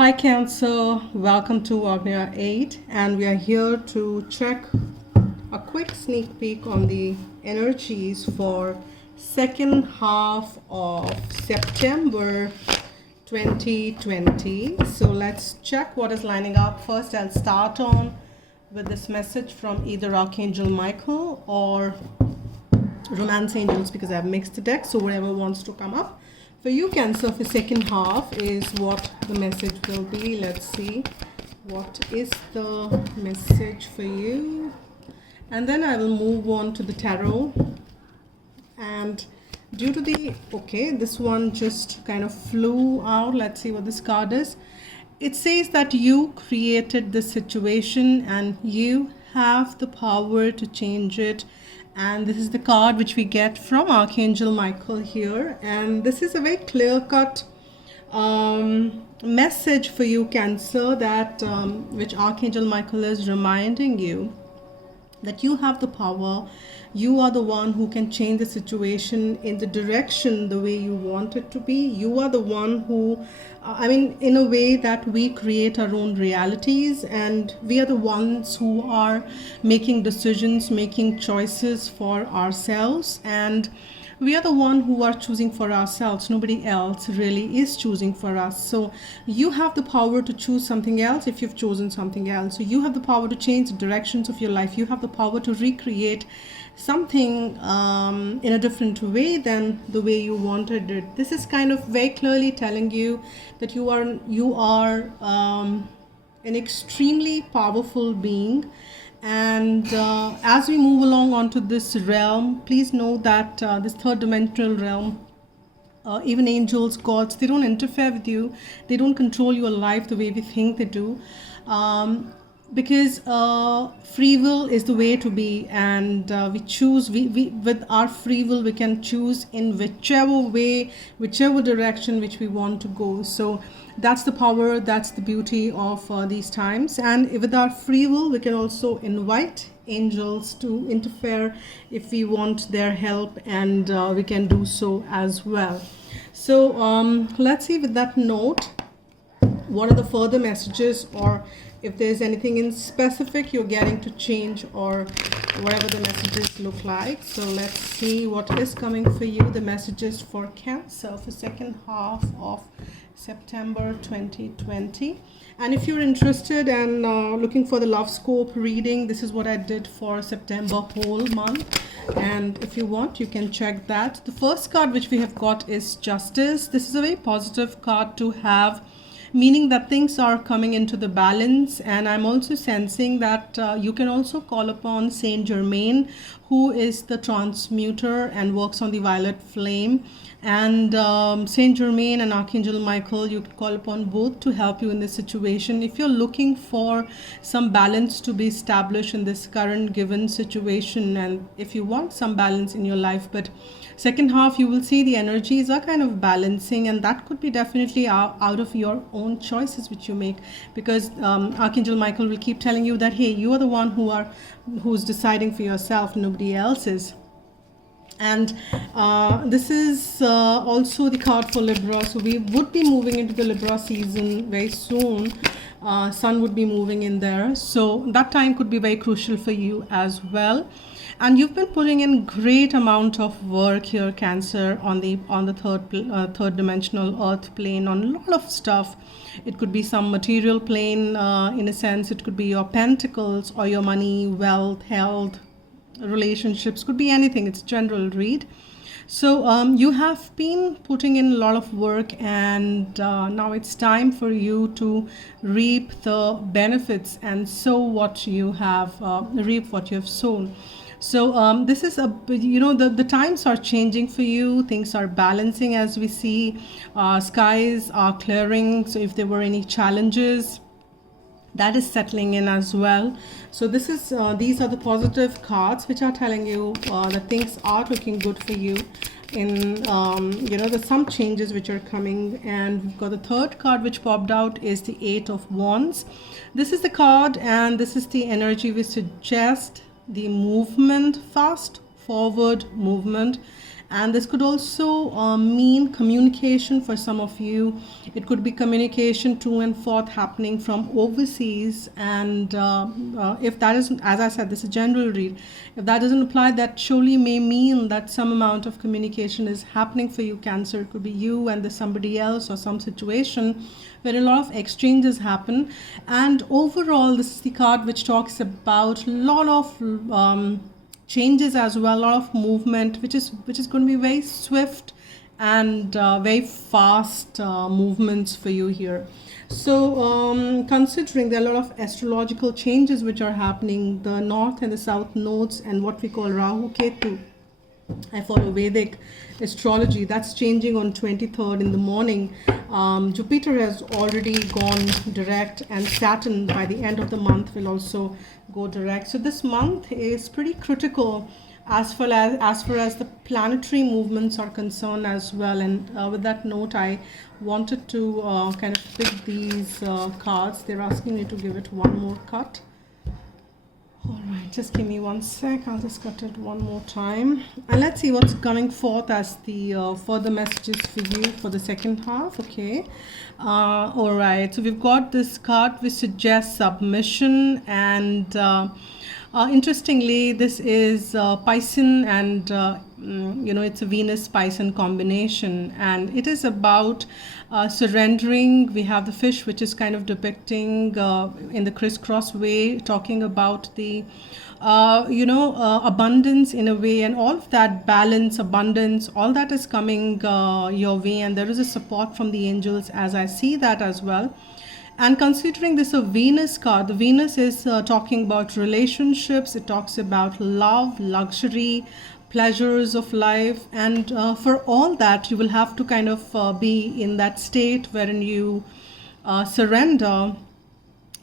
Hi Cancer, welcome to Agnya 8, and we are here to check a quick sneak peek on the energies for second half of September 2020. So let's check what is lining up. First, I'll start on with this message from either Archangel Michael or Romance Angels because I've mixed the deck, so whatever wants to come up. For you Cancer, for second half is what the message will be. Let's see what is the message for you, and then I will move on to the tarot. And due to the this one just kind of flew out. Let's see what this card is. It says that you created this situation and you have the power to change it. And this is the card which we get from Archangel Michael here, and this is a very clear-cut message for you Cancer, that which Archangel Michael is reminding you that you have the power. You are the one who can change the situation in the direction the way you want it to be. You are the one who, in a way that we create our own realities, and we are the ones who are making decisions, making choices for ourselves, and we are the one who are choosing for ourselves. Nobody else really is choosing for us. So you have the power to choose something else if you've chosen something else. So you have the power to change the directions of your life. You have the power to recreate something in a different way than the way you wanted it. This is kind of very clearly telling you that you are an extremely powerful being. And as we move along onto this realm, please know that this third dimensional realm, even angels, gods, they don't interfere with you. They don't control your life the way we think they do. Because free will is the way to be, and we choose, we with our free will we can choose in whichever way, whichever direction which we want to go. So that's the power, that's the beauty of these times. And with our free will we can also invite angels to interfere if we want their help, and we can do so as well. So let's see, with that note, what are the further messages, or if there's anything in specific you're getting to change, or whatever the messages look like. So let's see what is coming for you, the messages for Cancer for second half of September 2020. And if you're interested and looking for the love scope reading, this is what I did for September whole month, and if you want you can check that. The first card which we have got is Justice. This is a very positive card to have, meaning that things are coming into the balance. And I'm also sensing that you can also call upon Saint Germain, who is the transmuter and works on the violet flame. And Saint Germain and Archangel Michael, you could call upon both to help you in this situation if you're looking for some balance to be established in this current given situation, and if you want some balance in your life. But second half you will see the energies are kind of balancing, and that could be definitely out of your own choices which you make, because Archangel Michael will keep telling you that, hey, you are the one who's deciding for yourself, nobody else is. And this is also the card for Libra. So we would be moving into the Libra season very soon. Sun would be moving in there, so that time could be very crucial for you as well. And you've been putting in great amount of work here Cancer on the third dimensional earth plane, on a lot of stuff. It could be some material plane, in a sense. It could be your pentacles or your money, wealth, health, relationships, could be anything. It's general read. So you have been putting in a lot of work, and now it's time for you to reap the benefits and sow what you have reap what you have sown. So this is the times are changing for you. Things are balancing as we see. Skies are clearing, so if there were any challenges, that is settling in as well. So this is these are the positive cards which are telling you that things are looking good for you. In there's some changes which are coming. And we've got the third card which popped out is the Eight of Wands. This is the card, and this is the energy which suggests the movement, fast forward movement. And this could also mean communication for some of you. It could be communication to and forth happening from overseas. And if that isn't, as I said, this is a general read. If that doesn't apply, that surely may mean that some amount of communication is happening for you, Cancer. It could be you and there's somebody else or some situation where a lot of exchanges happen. And overall, this is the card which talks about a lot of changes as well, a lot of movement, which is going to be very swift and very fast movements for you here. So considering there are a lot of astrological changes which are happening, the north and the south nodes and what we call Rahu Ketu, I follow Vedic astrology, that's changing on 23rd in the morning. Jupiter has already gone direct, and Saturn by the end of the month will also go direct. So this month is pretty critical as far as the planetary movements are concerned as well. And with that note, I wanted to kind of pick these cards. They're asking me to give it one more cut. All right, just give me 1 sec. I'll just cut it one more time. And let's see what's coming forth as the further messages for you for the second half. Okay. All right. So we've got this card which suggests submission. And interestingly, this is Pisces and, it's a Venus-Pisces combination. And it is about surrendering. We have the fish, which is kind of depicting in the crisscross way, talking about the abundance in a way, and all of that balance, abundance, all that is coming your way, and there is a support from the angels as I see that as well. And considering this a Venus card, the Venus is talking about relationships. It talks about love, luxury, pleasures of life, and for all that you will have to kind of be in that state wherein you surrender.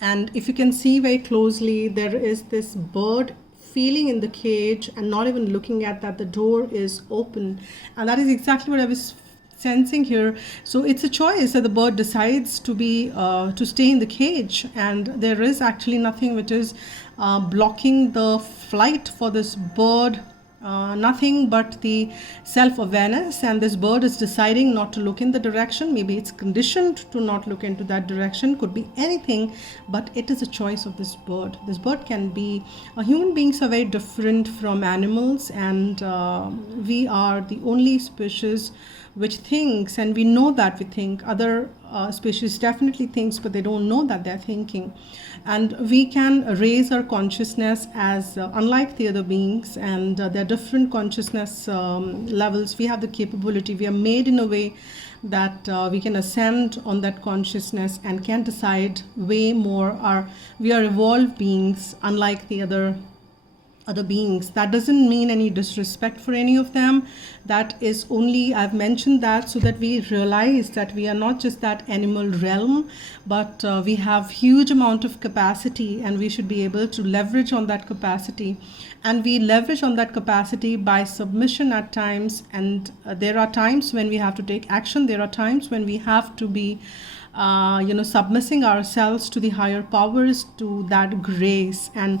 And if you can see very closely, there is this bird feeling in the cage and not even looking at that the door is open, and that is exactly what I was sensing here. So it's a choice that the bird decides to be to stay in the cage, and there is actually nothing which is blocking the flight for this bird. Nothing but the self-awareness, and this bird is deciding not to look in the direction. Maybe it's conditioned to not look into that direction, could be anything, but it is a choice of this bird. This bird can be human beings are very different from animals, and we are the only species which thinks, and we know that we think. Other species definitely thinks, but they don't know that they're thinking. And we can raise our consciousness as unlike the other beings, and there are different consciousness levels. We have the capability, we are made in a way that we can ascend on that consciousness and can decide way more. We are evolved beings unlike the other beings. That doesn't mean any disrespect for any of them. That is only, I've mentioned that so that we realize that we are not just that animal realm, but we have huge amount of capacity, and we should be able to leverage on that capacity. And we leverage on that capacity by submission at times, and there are times when we have to take action. There are times when we have to be submissing ourselves to the higher powers, to that grace. And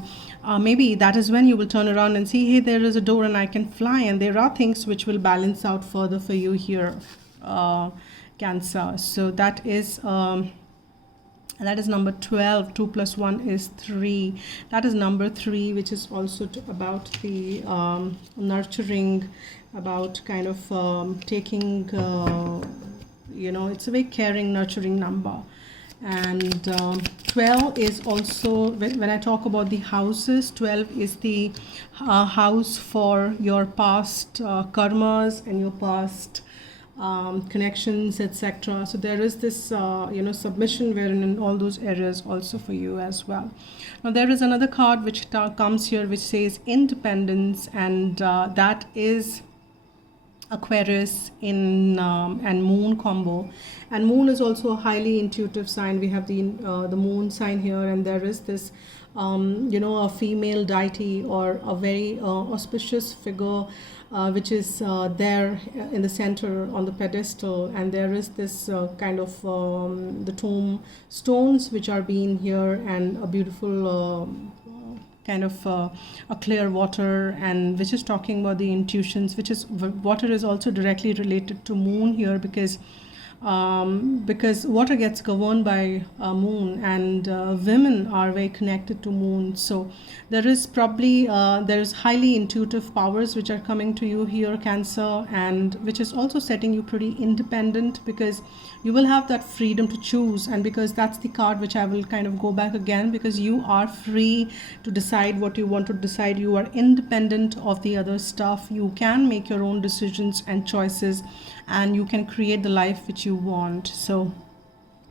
maybe that is when you will turn around and see, hey, there is a door and I can fly. And there are things which will balance out further for you here, Cancer. So that is number 12. 2 plus 1 is 3. That is number 3, which is also about the nurturing, about kind of taking it's a very caring, nurturing number. And 12 is also, when I talk about the houses, 12 is the house for your past karmas and your past connections, etc. So there is this submission wherein in all those areas also for you as well. Now there is another card which comes here which says independence, and that is Aquarius in and Moon combo. And Moon is also a highly intuitive sign. We have the Moon sign here, and there is this a female deity or a very auspicious figure which is there in the center on the pedestal, and there is this kind of the tomb stones which are being here, and a beautiful kind of a clear water, and which is talking about the intuitions, which is water is also directly related to moon here, because water gets governed by moon, and women are very connected to moon. So there is probably there is highly intuitive powers which are coming to you here, Cancer, and which is also setting you pretty independent, because you will have that freedom to choose. And because that's the card which I will kind of go back again, because you are free to decide what you want to decide. You are independent of the other stuff. You can make your own decisions and choices, and you can create the life which you want. So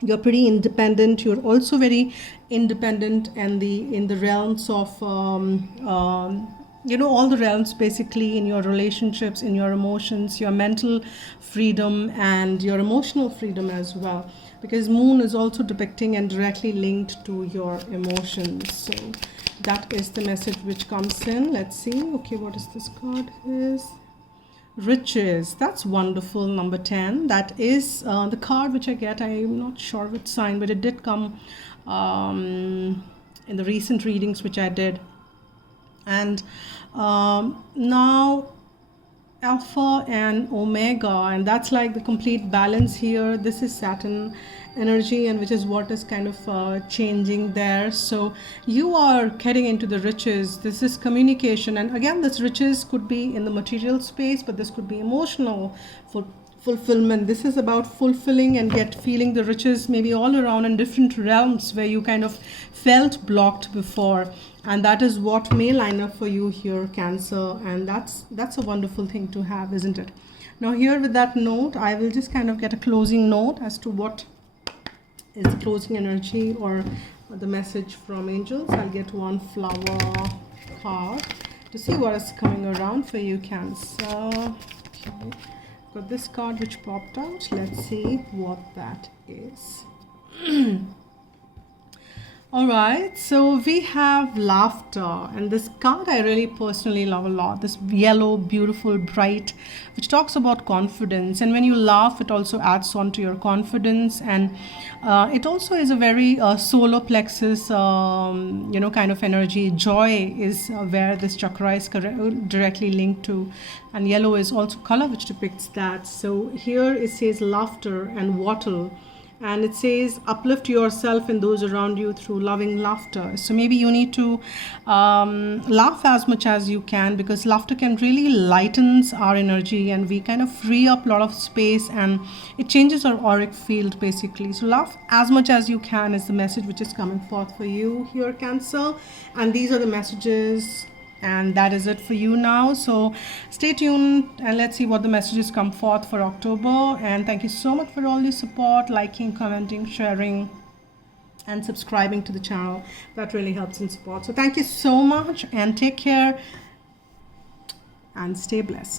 you're pretty independent. You're also very independent in the realms of all the realms, basically, in your relationships, in your emotions, your mental freedom, and your emotional freedom as well, because moon is also depicting and directly linked to your emotions. So that is the message which comes in. Let's see. Okay, what is this card is? Riches. That's wonderful. Number 10. That is the card which I get. I'm not sure which sign, but it did come in the recent readings which I did. And now Alpha and Omega, and that's like the complete balance here. This is Saturn energy, and which is what is kind of changing there. So you are getting into the riches. This is communication, and again, this riches could be in the material space, but this could be emotional fulfillment. This is about fulfilling and feeling the riches maybe all around in different realms where you kind of felt blocked before, and that is what may line up for you here, Cancer. And that's a wonderful thing to have, isn't it? Now here with that note, I will just kind of get a closing note as to what is the closing energy or the message from angels. I'll get one flower card to see what is coming around for you, Cancer. Okay, got this card which popped out. Let's see what that is. All right, so we have laughter, and this card I really personally love a lot. This yellow, beautiful, bright, which talks about confidence. And when you laugh, it also adds on to your confidence, and it also is a very solar plexus, kind of energy. Joy is where this chakra is directly linked to, and yellow is also color which depicts that. So here it says laughter and wattle. And it says uplift yourself and those around you through loving laughter. So maybe you need to laugh as much as you can, because laughter can really lightens our energy, and we kind of free up a lot of space, and it changes our auric field basically. So laugh as much as you can is the message which is coming forth for you here, Cancer. And these are the messages, and that is it for you now. So stay tuned and let's see what the messages come forth for October. And thank you so much for all your support, liking, commenting, sharing, and subscribing to the channel. That really helps in support. So thank you so much, and take care and stay blessed.